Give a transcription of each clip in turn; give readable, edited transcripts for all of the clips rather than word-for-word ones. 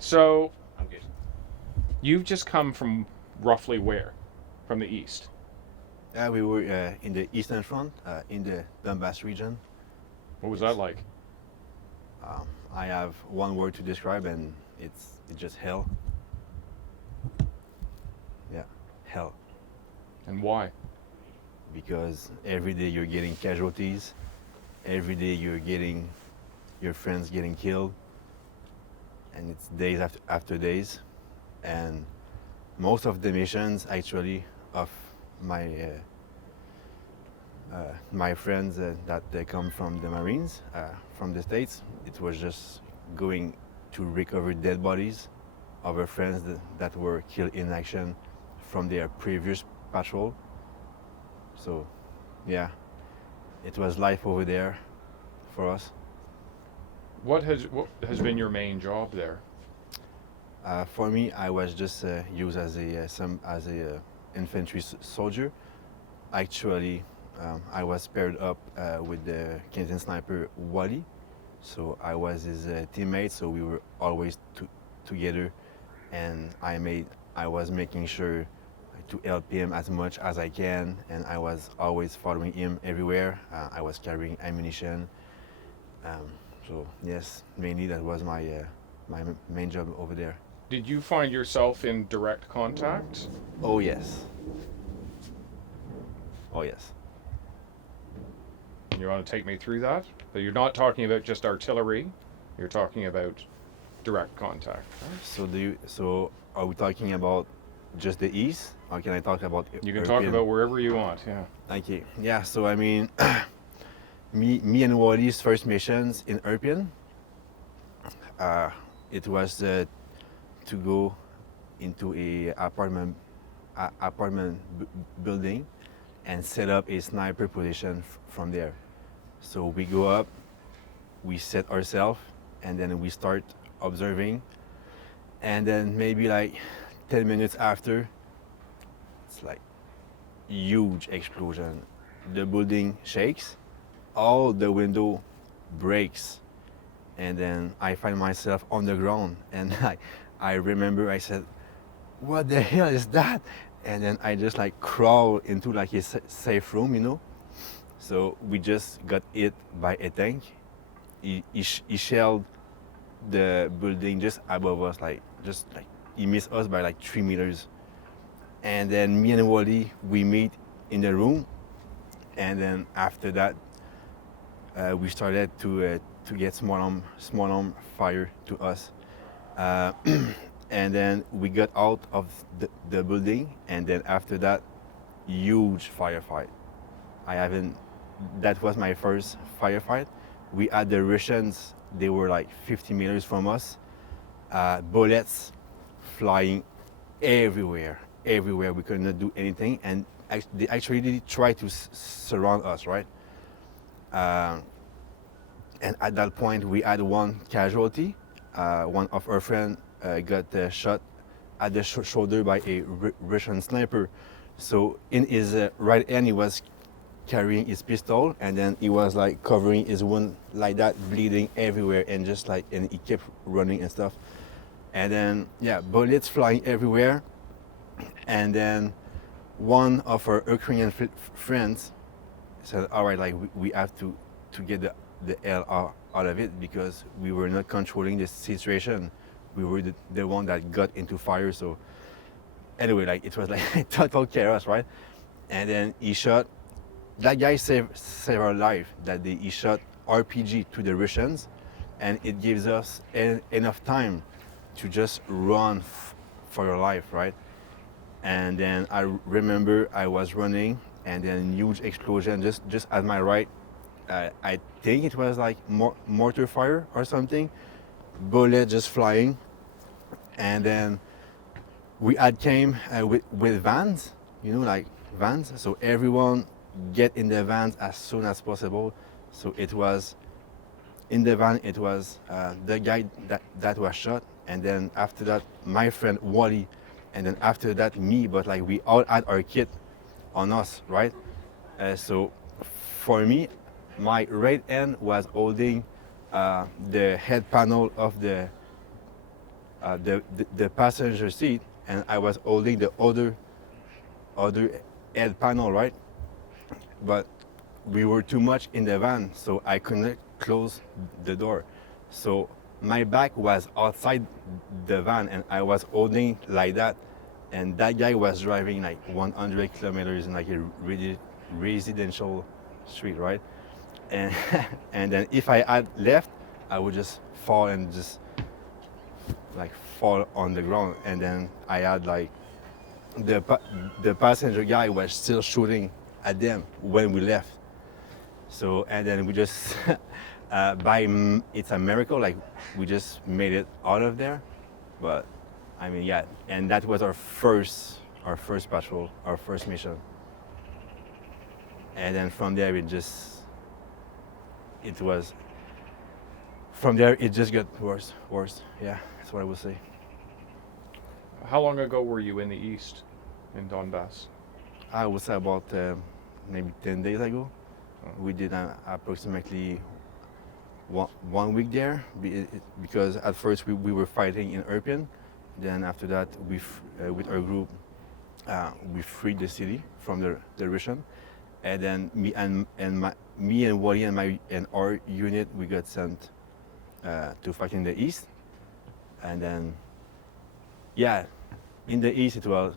So I'm good. you've just come from roughly where? From the east. We were in the Eastern Front, in the Donbass region. What was that It's, like? I have one word to describe, and it's just hell. Yeah, hell. And why? Because every day you're getting casualties. Every day you're getting your friends getting killed, and it's days after days. And most of the missions, actually, of my my friends that they come from the Marines, from the States, it was just going to recover dead bodies of our friends that were killed in action from their previous patrol. So, yeah, it was life over there for us. What has been your main job there? For me, I was just used as a infantry soldier. Actually, I was paired up with the Canadian sniper Wally, so I was his teammate. So we were always together, and I was making sure to help him as much as I can, and I was always following him everywhere. I was carrying ammunition. Um, so yes, mainly that was my main job over there. Did you find yourself in direct contact? Oh yes. Oh yes. You want to take me through that? So you're not talking about just artillery. You're talking about direct contact. Right? So are we talking about just the east, or can I talk about You can talk about wherever you want. Yeah. Okay. Yeah. So I mean, me and Wally's first missions in European, it was to go into a apartment building and set up a sniper position from there. So we go up, we set ourselves, and then we start observing. And then maybe like 10 minutes after, it's like huge explosion. The building shakes, all the window breaks, and then I find myself on the ground. And I remember I said, "What the hell is that?" And then I just like crawl into like a safe room, you know. So we just got hit by a tank. He shelled the building just above us, like just like he missed us by like 3 meters. And then me and Wally, we meet in the room, and then after that, we started to get small arm fire to us. Uh, and then we got out of the building, and then after that, huge firefight. I haven't. That was my first firefight. We had the Russians. They were like 50 meters from us. Bullets flying everywhere, everywhere. We could not do anything, and they actually tried to surround us, right? Uh, and at that point, we had one casualty. One of our friends got shot at the shoulder by a Russian sniper. So in his right hand, he was carrying his pistol, and then he was like covering his wound like that, bleeding everywhere, and just like, and he kept running and stuff. And then yeah, bullets flying everywhere. And then one of our Ukrainian friends said, "All right, like we have to get the hell out of it, because we were not controlling the situation. We were the one that got into fire." So anyway, like it was like total chaos, right? And then he shot. That guy saved our life. He shot RPG to the Russians, and it gives us enough time to just run for your life, right? And then I remember I was running, and then huge explosion just at my right. I think it was like mortar fire or something. Bullet just flying, and then we had came with vans, you know, like vans. So everyone get in the vans as soon as possible. So it was in the van. It was the guy that was shot, and then after that my friend Wally, and then after that me. But like we all had our kit on us, right? So for me, my right hand was holding the head panel of the passenger seat, and I was holding the other head panel, right? But we were too much in the van, so I couldn't close the door. So my back was outside the van, and I was holding like that. And that guy was driving like 100 kilometers in like a really residential street, right? And and then if I had left, I would just fall and just like fall on the ground. And then I had like the passenger guy was still shooting at them when we left. So and then we just it's a miracle, like we just made it out of there. But I mean, yeah, and that was our first patrol, our first mission. And then from there it just got worse. Yeah, that's what I would say. How long ago were you in the east, in Donbass? I would say about maybe 10 days ago. We did approximately 1 week there because at first we were fighting in Irpin. Then after that, with our group, we freed the city from the Russian. And then me and Wally and our unit, we got sent to fight in the east. And then, yeah, in the east it was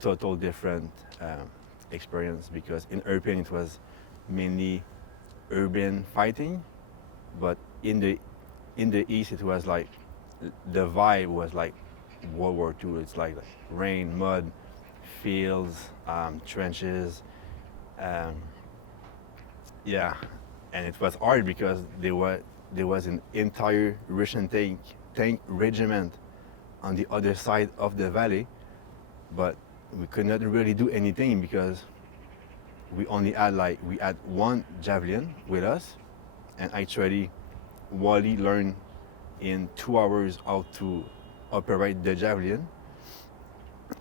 total different experience because in Irpin it was mainly urban fighting, but in the east it was like the vibe was like World War II. It's like rain, mud, fields, trenches. Yeah, and it was hard because there was an entire Russian tank regiment on the other side of the valley, but we could not really do anything because we had one javelin with us, and actually Wally learned in 2 hours how to operate the javelin,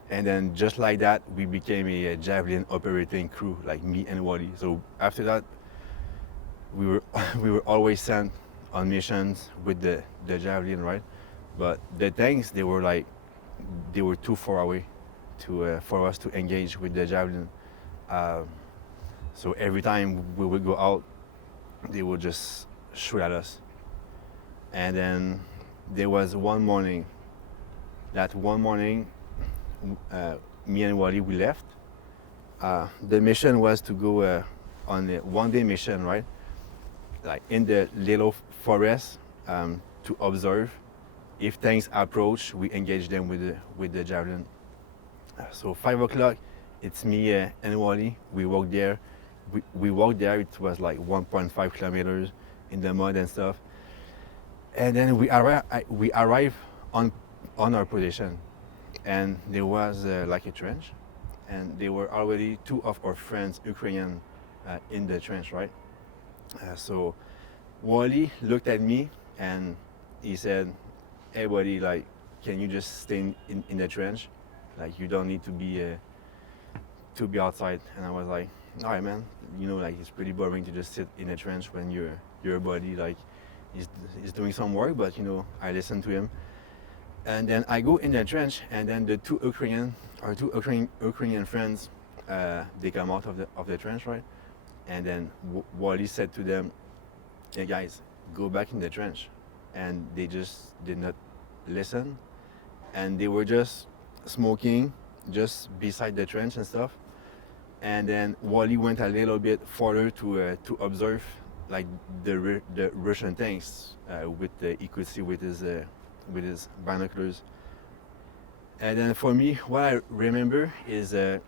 and then just like that we became a javelin operating crew, like me and Wally. So after that we were always sent on missions with the javelin, right? But the tanks, they were too far away for us to engage with the javelin. So every time we would go out, they would just shoot at us. And then there was one morning. That one morning, me and Wally, we left. The mission was to go on a one-day mission, right? Like in the little forest, to observe. If tanks approach, we engage them with the javelin. So 5 o'clock, it's me and Wally. We walked there. We walked there. It was like 1.5 kilometers in the mud and stuff. And then we arrived on our position, and there was like a trench, and there were already 2 of our friends, Ukrainian, in the trench, right? So Wally looked at me and he said, "Hey buddy, like, can you just stay in the trench? Like, you don't need to be outside." And I was like, "All right, man. You know, like, it's pretty boring to just sit in a trench when your buddy like is doing some work." But you know, I listened to him. And then I go in the trench, and then the two Ukrainian friends, they come out of the trench, right? And then Wally said to them, "Hey guys, go back in the trench." And they just did not listen, and they were just smoking just beside the trench and stuff. And then Wally went a little bit further to observe like the Russian tanks he could see with his binoculars. And then for me, what I remember is I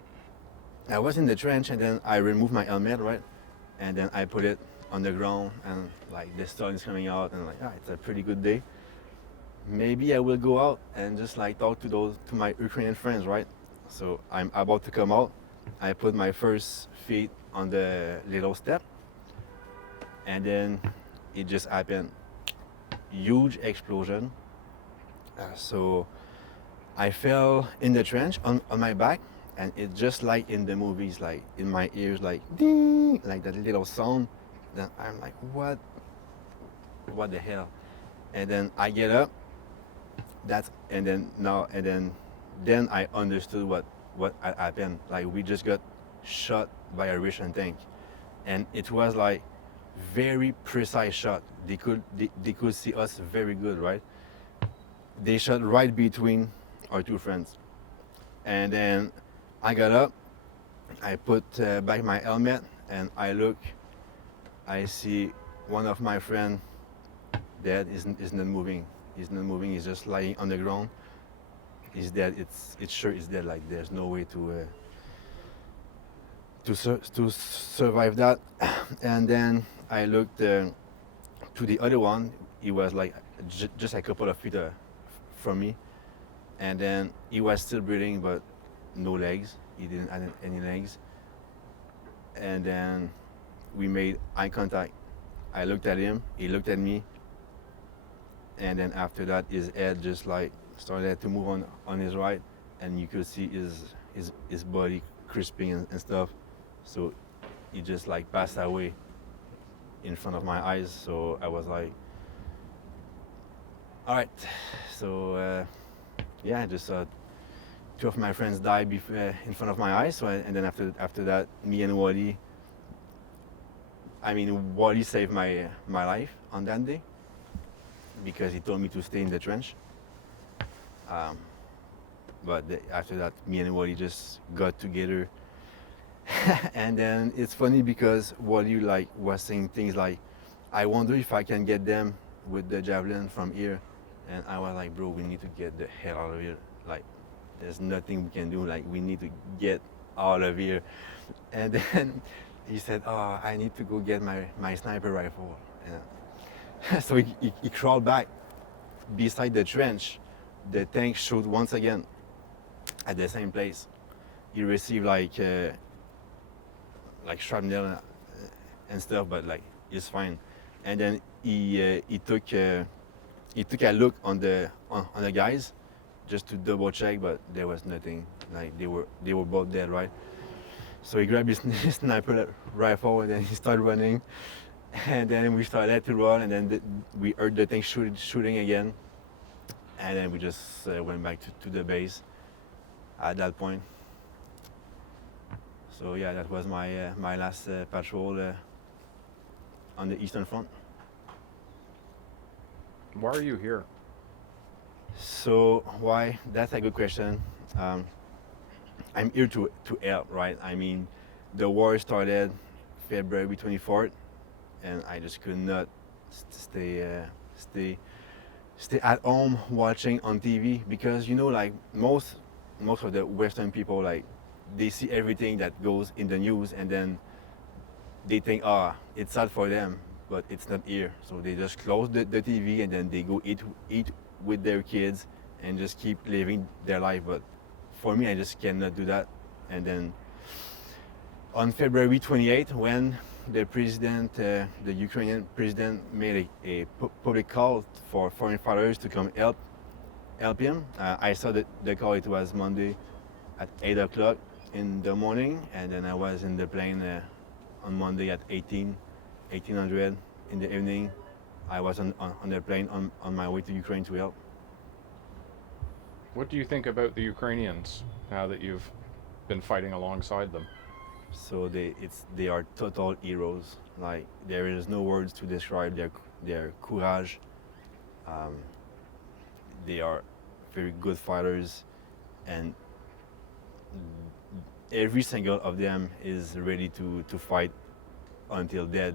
was in the trench, and then I removed my helmet, right? And then I put it on the ground, and like the sun is coming out, and like, it's a pretty good day. Maybe I will go out and just like talk to my Ukrainian friends, right? So I'm about to come out. I put my first feet on the little step, and then it just happened. Huge explosion. So I fell in the trench on my back, and it just like in the movies, like in my ears, like ding, like that little sound. Then I'm like, what the hell? And then I get up, That's and then now and then I understood what had happened. Like we just got shot by a Russian tank, and it was like very precise shot. They could see us very good, right? They shot right between our two friends, and then I got up, I put back my helmet, and I look. I see one of my friend dead. Is not moving. He's not moving. He's just lying on the ground. He's dead. It's sure he's dead. Like there's no way to survive that. And then I looked to the other one. He was like just a couple of feet from me, and then he was still breathing, but no legs. He didn't have any legs. And then we made eye contact. I looked at him. He looked at me. And then after that, his head just like started to move on his right, and you could see his body crisping and stuff. So he just like passed away in front of my eyes. So I was like, all right. So yeah, just two of my friends died in front of my eyes. So and then after that, me and Wally. I mean, Wally saved my life on that day because he told me to stay in the trench. But after that, me and Wally just got together. And then it's funny because Wally like was saying things like, I wonder if I can get them with the javelin from here. And I was like, bro, we need to get the hell out of here. Like, there's nothing we can do. Like, we need to get out of here. And then he said, oh, I need to go get my sniper rifle. And so he crawled back beside the trench. The tank shot once again at the same place. He received like shrapnel and stuff, but like he's fine. And then he took a look on the guys just to double check, but there was nothing. Like they were both dead, right? So he grabbed his sniper rifle and then he started running. And then we started to run, and then we heard the thing shooting again. And then we just went back to the base at that point. So yeah, that was my last patrol on the Eastern Front. Why are you here? So why? That's a good question. I'm here to help, right? I mean, the war started February 24th, and I just could not stay at home watching on TV because like most of the Western people, like they see everything that goes in the news and then they think, it's sad for them, but it's not here. So they just close the TV and then they go eat with their kids and just keep living their life. But for me, I just cannot do that. And then on February 28th, when the president, the Ukrainian president, made a public call for foreign fighters to come help him, I saw the call. It was Monday at 8 o'clock in the morning, and then I was in the plane on Monday at 1800 in the evening. I was on the plane on my way to Ukraine to help. What do you think about the Ukrainians now that you've been fighting alongside them? So they are total heroes. Like there is no words to describe their courage. They are very good fighters, and every single of them is ready to fight until death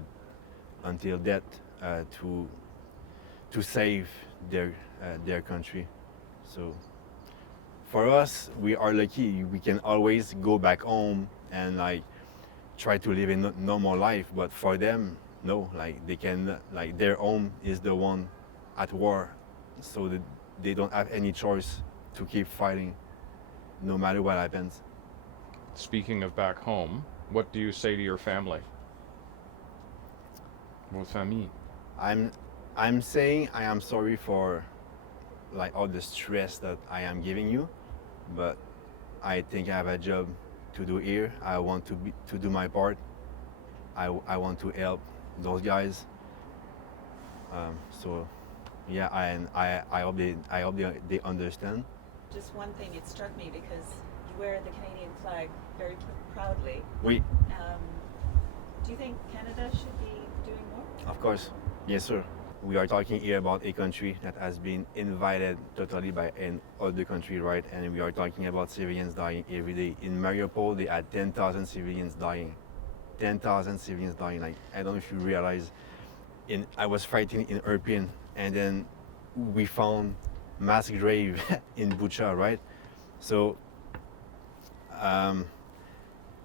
to save their country. So for us, we are lucky. We can always go back home and like try to live a normal life. But for them, no. Like they can, like their home is the one at war, so that they don't have any choice to keep fighting, no matter what happens. Speaking of back home, what do you say to your family? Votre famille. I'm saying I am sorry for like all the stress that I am giving you, but I think I have a job to do here. I want to do my part. I want to help those guys. So Yeah, and I hope they understand. Just one thing, it struck me because you wear the Canadian flag very proudly. Oui, Um, do you think Canada should be doing more? of course. Yes, sir. We are talking here about a country that has been invaded totally by an other country, right? And we are talking about civilians dying every day. In Mariupol, they had 10,000 civilians dying. 10,000 civilians dying. Like, I don't know if you realize. I was fighting in Irpin, and then we found mass grave in Bucha, right? So um,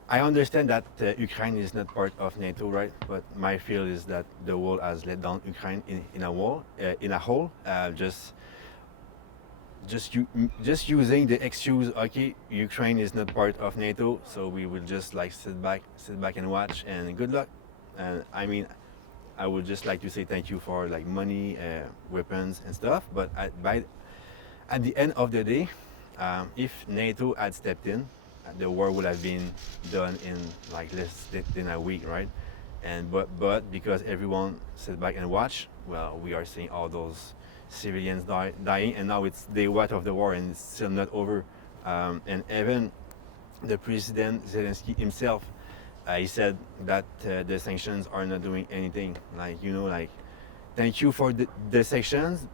I understand that Ukraine is not part of NATO, right? But my feel is that the world has let down Ukraine in a whole. Just using the excuse, okay, Ukraine is not part of NATO, so we will just like sit back and watch, and good luck. And I mean, I would just like to say thank you for like money, weapons, and stuff. But at the end of the day, if NATO had stepped in, the war would have been done in like less than a week, right? And but because everyone sit back and watch, well, we are seeing all those civilians dying, and now it's day one of the war, and it's still not over. And even the president Zelensky himself, he said that the sanctions are not doing anything. Like, you know, like, thank you for the sanctions,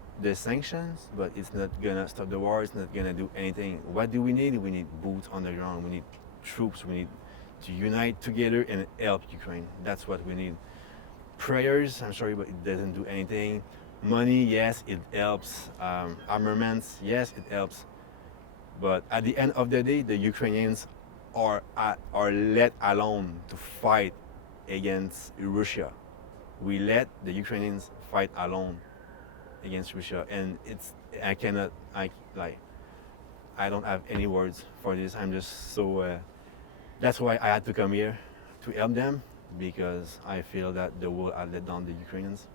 but it's not gonna stop the war. It's not gonna do anything. What do we need? We need boots on the ground. We need troops. We need to unite together and help Ukraine. That's what we need. Prayers, I'm sorry, but it doesn't do anything. Money, yes, it helps. Armaments, yes, it helps. But at the end of the day, the Ukrainians are let alone to fight against Russia. We let the Ukrainians fight alone against Russia, and I don't have any words for this. I'm just so. That's why I had to come here to help them, because I feel that the world had let down the Ukrainians.